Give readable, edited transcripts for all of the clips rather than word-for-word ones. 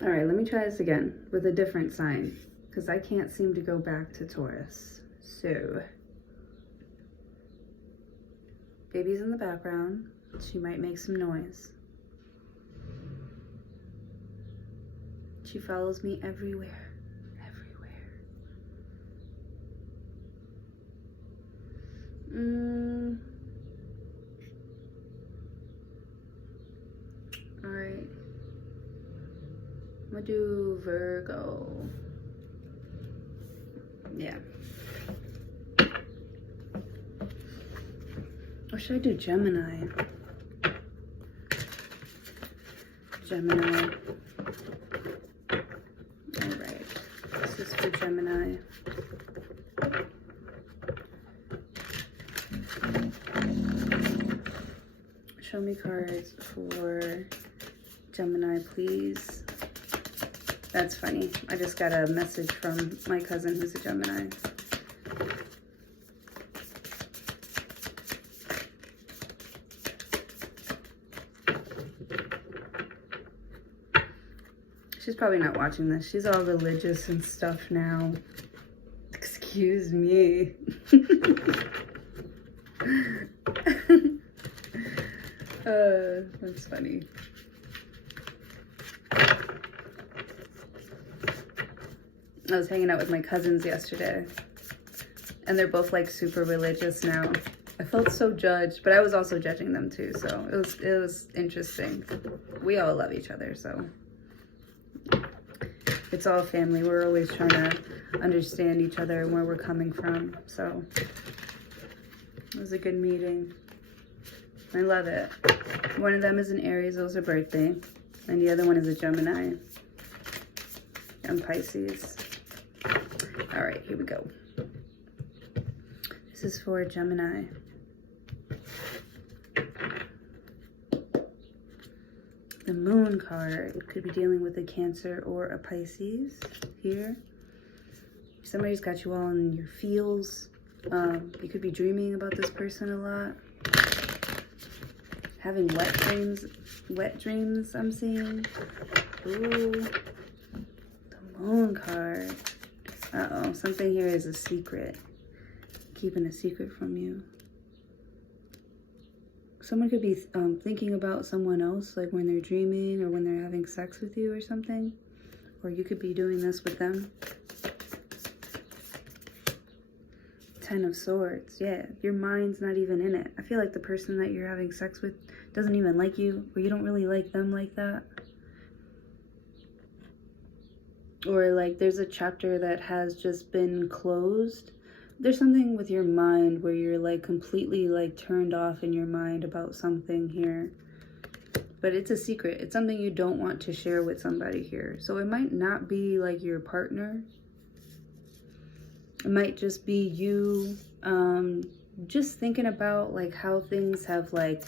All right, let me try this again with a different sign because I can't seem to go back to Taurus. So, baby's in the background. She might make some noise. She follows me everywhere, everywhere. All right. I'm gonna do Virgo. Yeah. Or should I do Gemini? Gemini. All right. This is for Gemini. Show me cards for Gemini, please. That's funny. I just got a message from my cousin who's a Gemini. She's probably not watching this. She's all religious and stuff now. Excuse me. That's funny. I was hanging out with my cousins yesterday, and they're both like super religious now. I felt so judged, but I was also judging them too, so it was interesting. We all love each other, so it's all family. We're always trying to understand each other and where we're coming from, so it was a good meeting. I love it. One of them is an Aries, it was her birthday, and the other one is a Gemini and Pisces. All right, here we go. This is for Gemini. The Moon card could be dealing with a Cancer or a Pisces here. Somebody's got you all in your feels. You could be dreaming about this person a lot. Having wet dreams I'm seeing. Ooh, the Moon card. Uh-oh, something here is a secret. Keeping a secret from you. Someone could be thinking about someone else, like when they're dreaming or when they're having sex with you or something. Or you could be doing this with them. Ten of Swords, yeah. Your mind's not even in it. I feel like the person that you're having sex with doesn't even like you, or you don't really like them like that. Or like there's a chapter that has just been closed. There's something with your mind where you're like completely like turned off in your mind about something here. But it's a secret. It's something you don't want to share with somebody here. So it might not be like your partner. It might just be you just thinking about like how things have like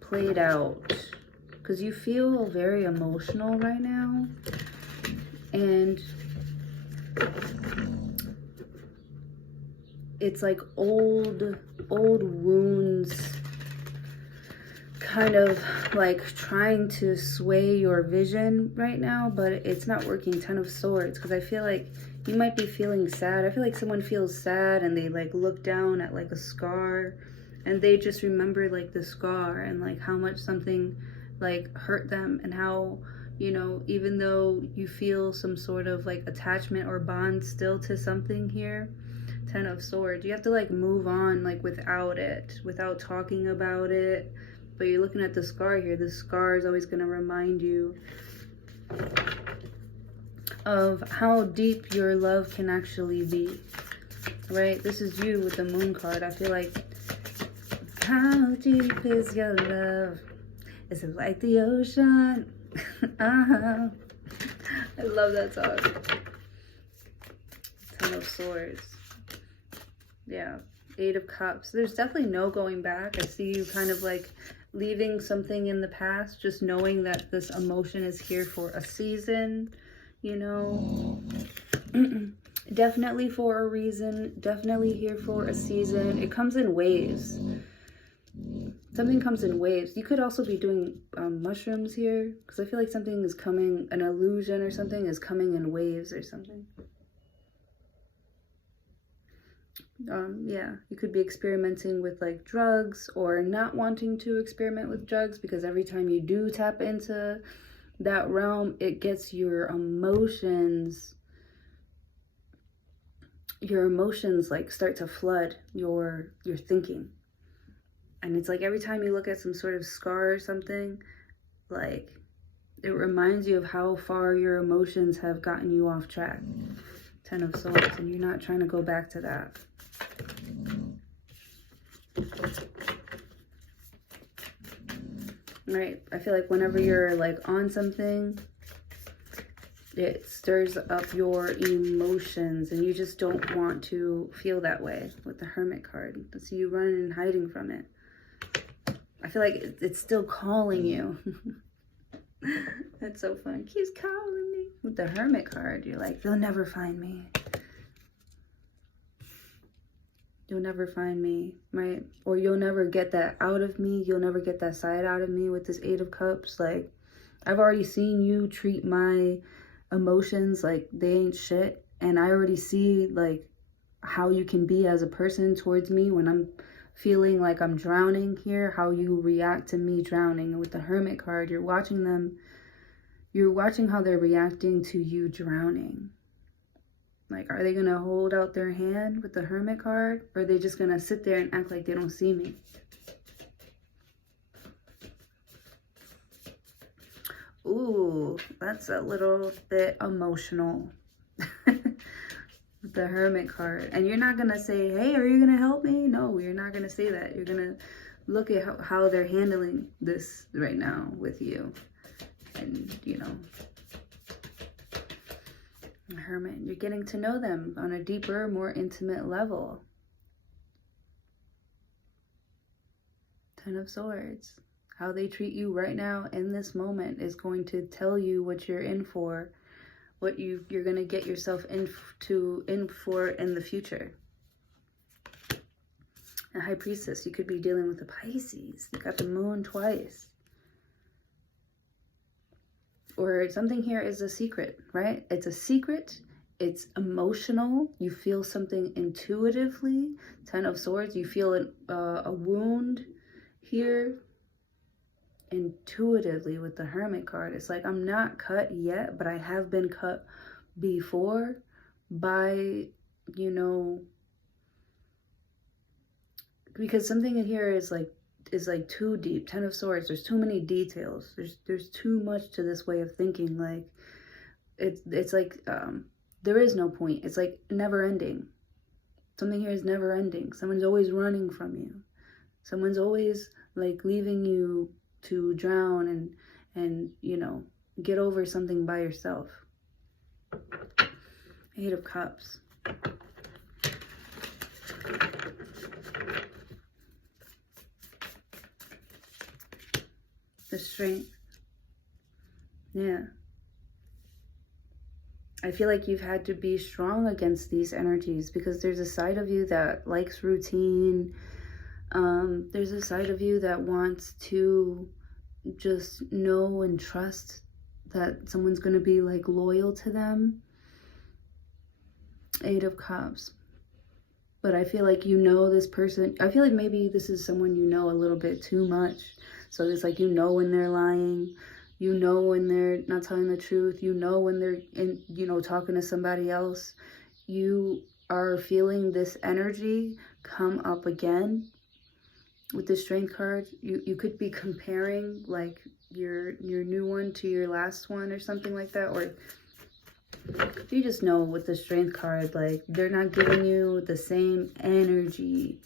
played out. Because you feel very emotional right now. And it's like old wounds kind of like trying to sway your vision right now, but it's not working. Ten of Swords, because I feel like you might be feeling sad. I feel like someone feels sad and they like look down at like a scar and they just remember like the scar and like how much something like hurt them, and how, you know, even though you feel some sort of like attachment or bond still to something here, Ten of Swords, you have to like move on like without it, without talking about it. But you're looking at the scar here. The scar is always going to remind you of how deep your love can actually be, right? This is you with the Moon card. I feel like, how deep is your love? Is it like the ocean? I love that song. Ten of Swords. Yeah. Eight of Cups. There's definitely no going back. I see you kind of like leaving something in the past, just knowing that this emotion is here for a season, you know. Definitely for a reason. Definitely here for a season. It comes in waves. Something comes in waves. You could also be doing mushrooms here, because I feel like something is coming, an illusion or something is coming in waves or something. Yeah, you could be experimenting with like drugs, or not wanting to experiment with drugs, because every time you do tap into that realm, it gets your emotions like start to flood your thinking. And it's like every time you look at some sort of scar or something, like it reminds you of how far your emotions have gotten you off track. 10 of Swords, and you're not trying to go back to that. Right? I feel like whenever you're like on something, it stirs up your emotions, and you just don't want to feel that way with the Hermit card. So you run and hiding from it. I feel like it's still calling you. That's so fun. It keeps calling me. With the Hermit card, you're like, you'll never find me. You'll never find me, right? Or you'll never get that out of me. You'll never get that side out of me with this 8 of Cups. Like, I've already seen you treat my emotions like they ain't shit. And I already see, like, how you can be as a person towards me when I'm feeling like I'm drowning here, how you react to me drowning. And with the Hermit card, you're watching how they're reacting to you drowning. Like, are they going to hold out their hand with the Hermit card? Or are they just going to sit there and act like they don't see me? Ooh, that's a little bit emotional. The Hermit card. And you're not going to say, hey, are you going to help me? No, you're not going to say that. You're going to look at how they're handling this right now with you. And, you know, Hermit, you're getting to know them on a deeper, more intimate level. 10 of Swords. How they treat you right now in this moment is going to tell you what you're in for, what you're going to get yourself in for in the future. A High Priestess, you could be dealing with a Pisces. You got the Moon twice. Or something here is a secret, right? It's a secret. It's emotional. You feel something intuitively. 10 of Swords, you feel a wound here intuitively with the Hermit card. It's like, I'm not cut yet, but I have been cut before by, you know, because something in here is like too deep. 10 of Swords, there's too many details. There's too much to this way of thinking. Like, it's like there is no point. It's like never ending. Something here is never ending. Someone's always running from you. Someone's always like leaving you to drown and you know, get over something by yourself. 8 of Cups. The Strength. Yeah. I feel like you've had to be strong against these energies, because there's a side of you that likes routine. There's a side of you that wants to just know and trust that someone's going to be like loyal to them. 8 of Cups. But I feel like you know this person. I feel like maybe this is someone you know a little bit too much. So it's like, you know when they're lying. You know when they're not telling the truth. You know when they're talking to somebody else. You are feeling this energy come up again. With the Strength card, you could be comparing like your new one to your last one or something like that. Or you just know with the Strength card, like, they're not giving you the same energy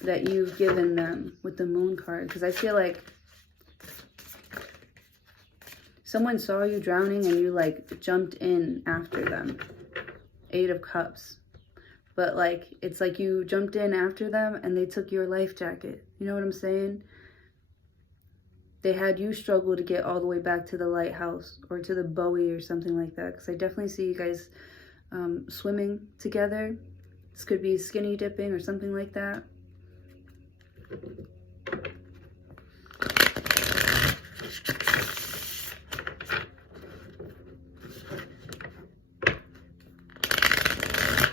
that you've given them with the Moon card. Because I feel like someone saw you drowning and you like jumped in after them. 8 of Cups. But like, it's like you jumped in after them and they took your life jacket. You know what I'm saying? They had you struggle to get all the way back to the lighthouse or to the buoy or something like that. Because I definitely see you guys swimming together. This could be skinny dipping or something like that.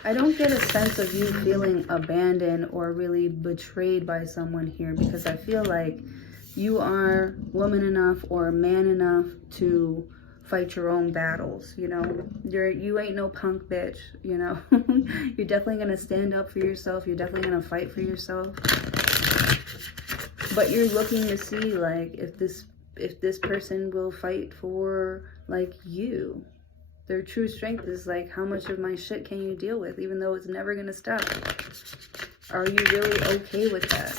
I don't get a sense of you feeling abandoned or really betrayed by someone here, because I feel like you are woman enough or man enough to fight your own battles, you know. You ain't no punk bitch, you know. You're definitely gonna stand up for yourself. You're definitely gonna fight for yourself. But you're looking to see like if this person will fight for like you. Their true strength is like, how much of my shit can you deal with, even though it's never gonna stop? Are you really okay with that?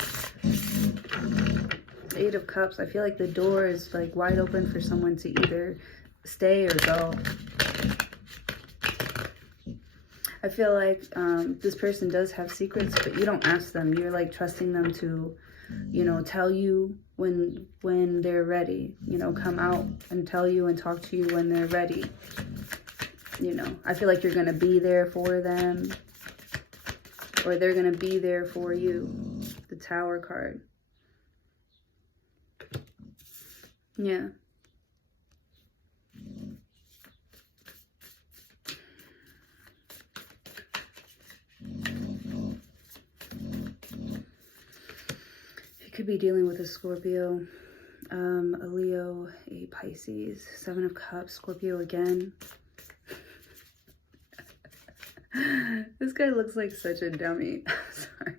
8 of Cups. I feel like the door is like wide open for someone to either stay or go. I feel like this person does have secrets, but you don't ask them. You're like trusting them to, you know, tell you when they're ready. You know, come out and tell you and talk to you when they're ready. You know, I feel like you're going to be there for them, or they're going to be there for you. The Tower card. Yeah. You could be dealing with a Scorpio, a Leo, a Pisces, 7 of Cups, Scorpio again. This guy looks like such a dummy. Sorry.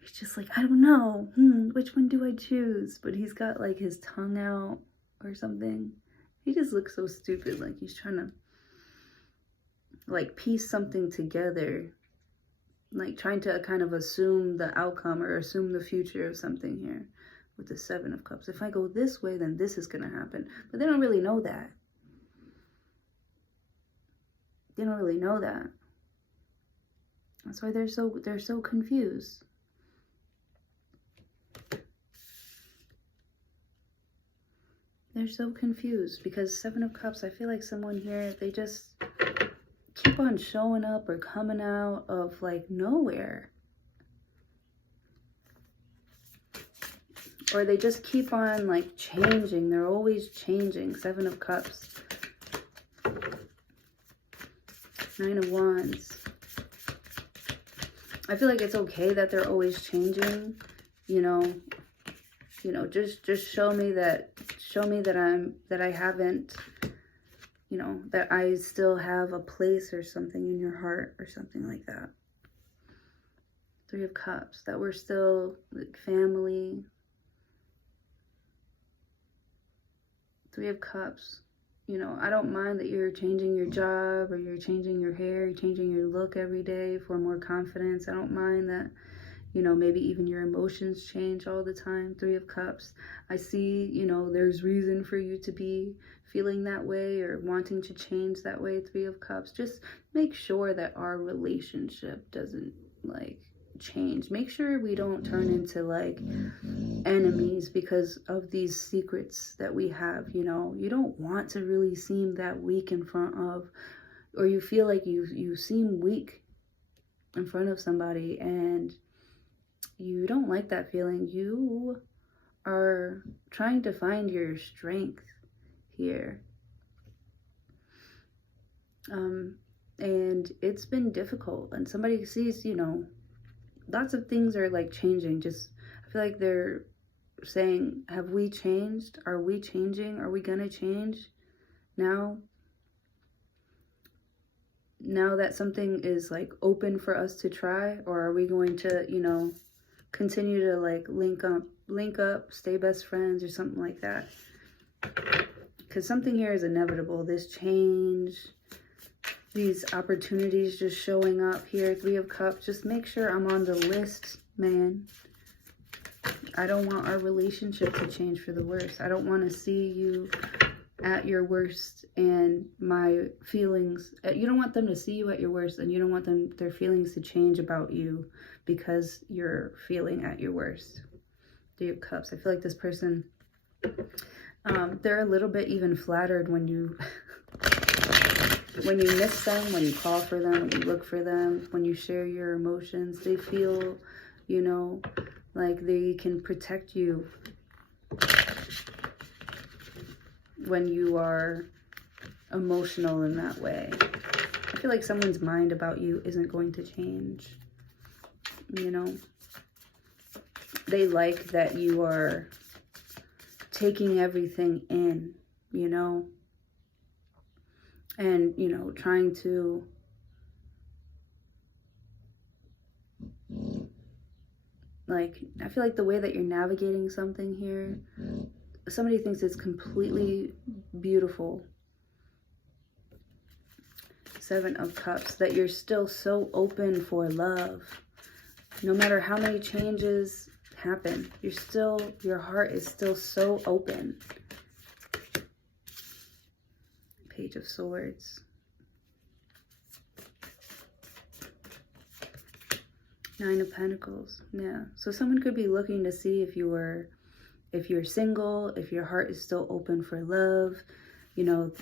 He's just like, I don't know. Which one do I choose? But he's got like his tongue out or something. He just looks so stupid. Like he's trying to like piece something together. Like trying to kind of assume the outcome or assume the future of something here with the 7 of Cups. If I go this way, then this is going to happen. But they don't really know that. They don't really know that. That's why they're so confused. They're so confused because 7 of Cups, I feel like someone here, they just keep on showing up or coming out of like nowhere. Or they just keep on like changing. They're always changing. 7 of Cups. 9 of Wands. I feel like it's okay that they're always changing, you know, just show me that I haven't, you know, that I still have a place or something in your heart or something like that. 3 of Cups, that we're still like family. 3 of Cups. You know, I don't mind that you're changing your job or you're changing your hair, you're changing your look every day for more confidence. I don't mind that, you know, maybe even your emotions change all the time. 3 of Cups. I see, you know, there's reason for you to be feeling that way or wanting to change that way. 3 of Cups. Just make sure that our relationship doesn't, like, change. Make sure we don't turn into like enemies because of these secrets that we have. You know, you don't want to really seem that weak in front of, or you feel like you seem weak in front of somebody and you don't like that feeling. You are trying to find your strength here. And it's been difficult, and somebody sees, you know, lots of things are like changing. Just, I feel like they're saying, have we changed? Are we changing? Are we gonna change now? Now that something is like open for us to try, or are we going to, you know, continue to like link up, stay best friends or something like that? Because something here is inevitable. This change, these opportunities just showing up here. 3 of Cups. Just make sure I'm on the list, man. I don't want our relationship to change for the worse. I don't want to see you at your worst and my feelings. You don't want them to see you at your worst, and you don't want their feelings to change about you because you're feeling at your worst. 3 of Cups. I feel like this person, they're a little bit even flattered when you when you miss them, when you call for them, when you look for them, when you share your emotions, they feel, you know, like they can protect you when you are emotional in that way. I feel like someone's mind about you isn't going to change, you know. They like that you are taking everything in, you know, and, you know, trying to like, I feel like the way that you're navigating something here, somebody thinks it's completely beautiful. 7 of Cups, that you're still so open for love. No matter how many changes happen, your heart is still so open. Page of Swords. 9 of Pentacles. Yeah. So someone could be looking to see if you're single, if your heart is still open for love. You know,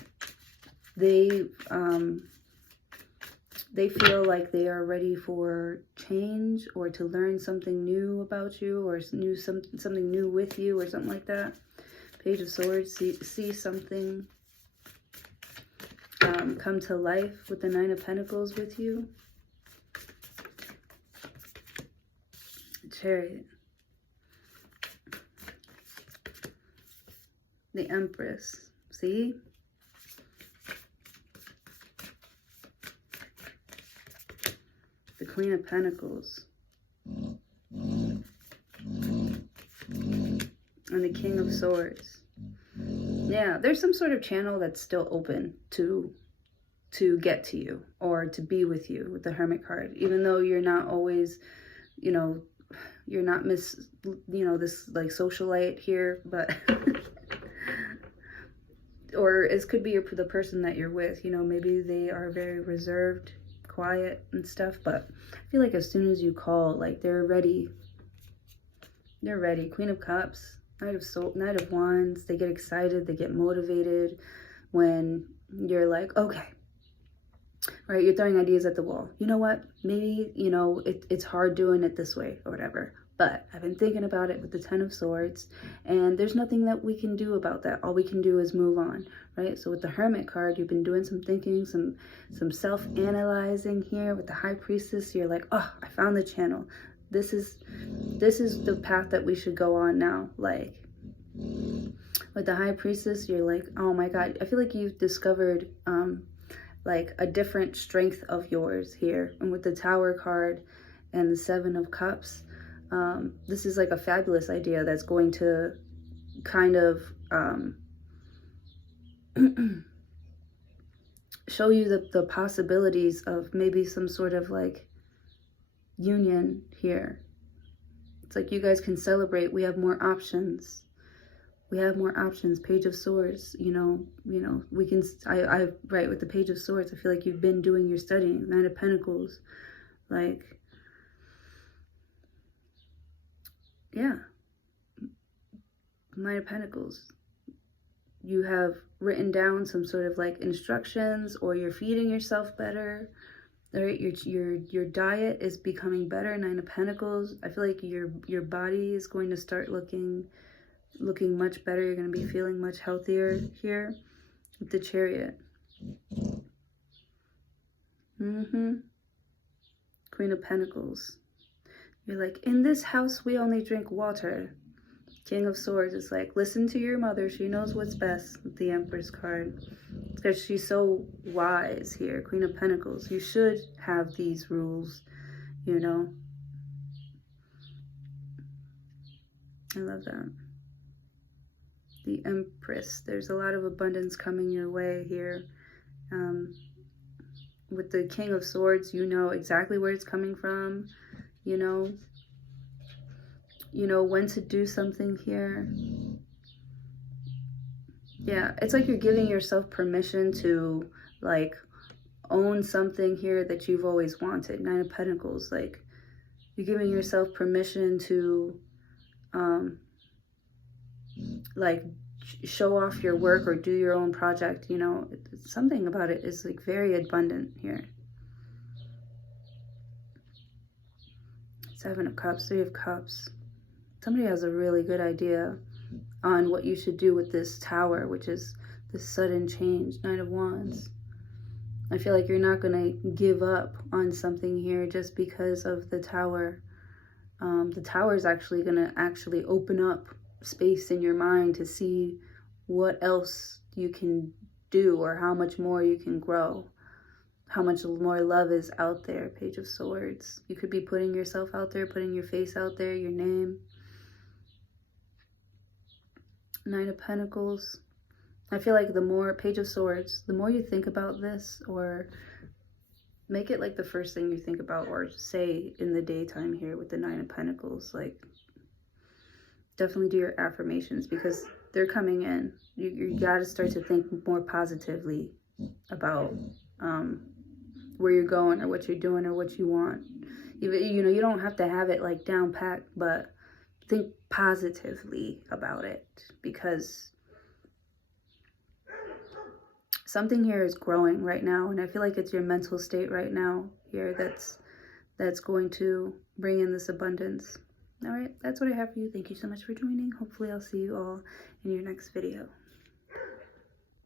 they feel like they are ready for change, or to learn something new about you, or something new with you, or something like that. Page of Swords. See something come to life with the 9 of Pentacles with you. Chariot. The Empress. See? The Queen of Pentacles. And the King of Swords. Yeah, there's some sort of channel that's still open to get to you, or to be with you, with the Hermit card. Even though you're not always, you know, you're not this like socialite here, but or it could be the person that you're with, you know, maybe they are very reserved, quiet and stuff, but I feel like as soon as you call, like, they're ready. They're ready. Queen of Cups, Knight of Wands. They get excited, they get motivated when you're like, okay, right? You're throwing ideas at the wall. You know what? Maybe, you know, it's hard doing it this way or whatever, but I've been thinking about it with the 10 of Swords, and there's nothing that we can do about that. All we can do is move on, right? So with the Hermit card, you've been doing some thinking, some self-analyzing here. With the High Priestess, you're like, oh, I found the channel. This is the path that we should go on now. Like, with the High Priestess, you're like, oh my God, I feel like you've discovered like a different strength of yours here. And with the Tower card and the 7 of Cups, this is like a fabulous idea that's going to kind of show you the possibilities of maybe some sort of like union here. It's like you guys can celebrate. We have more options. We have more options. Page of Swords, you know, we can, I right, with the Page of Swords, I feel like you've been doing your studying. 9 of Pentacles, like, yeah. 9 of Pentacles. You have written down some sort of like instructions, or you're feeding yourself better. Right? Your diet is becoming better. 9 of Pentacles. I feel like your body is going to start looking much better. You're going to be feeling much healthier here with the Chariot. Queen of Pentacles. You're like, in this house we only drink water. King of Swords is like, listen to your mother. She knows what's best, with the Empress card. Because she's so wise here. Queen of Pentacles. You should have these rules, you know. I love that. The Empress. There's a lot of abundance coming your way here. With the King of Swords, you know exactly where it's coming from. You know when to do something here. Yeah, it's like you're giving yourself permission to like own something here that you've always wanted. 9 of Pentacles, like you're giving yourself permission to like show off your work or do your own project, you know, something about it is like very abundant here. Seven of Cups, Three of Cups. Somebody has a really good idea on what you should do with this Tower, which is this sudden change. Knight of Wands. I feel like you're not going to give up on something here just because of the Tower. The Tower is actually going to open up space in your mind to see what else you can do or how much more you can grow, how much more love is out there. Page of Swords. You could be putting yourself out there, putting your face out there, your name. Knight of Pentacles. I feel like the more, Page of Swords, the more you think about this, or make it like the first thing you think about, or say in the daytime here with the Nine of Pentacles, like definitely do your affirmations because they're coming in. You got to start to think more positively about where you're going or what you're doing or what you want. You know, you don't have to have it like down packed, but think positively about it because something here is growing right now, and I feel like it's your mental state right now here that's going to bring in this abundance. All right, that's what I have for you. Thank you so much for joining. Hopefully I'll see you all in your next video.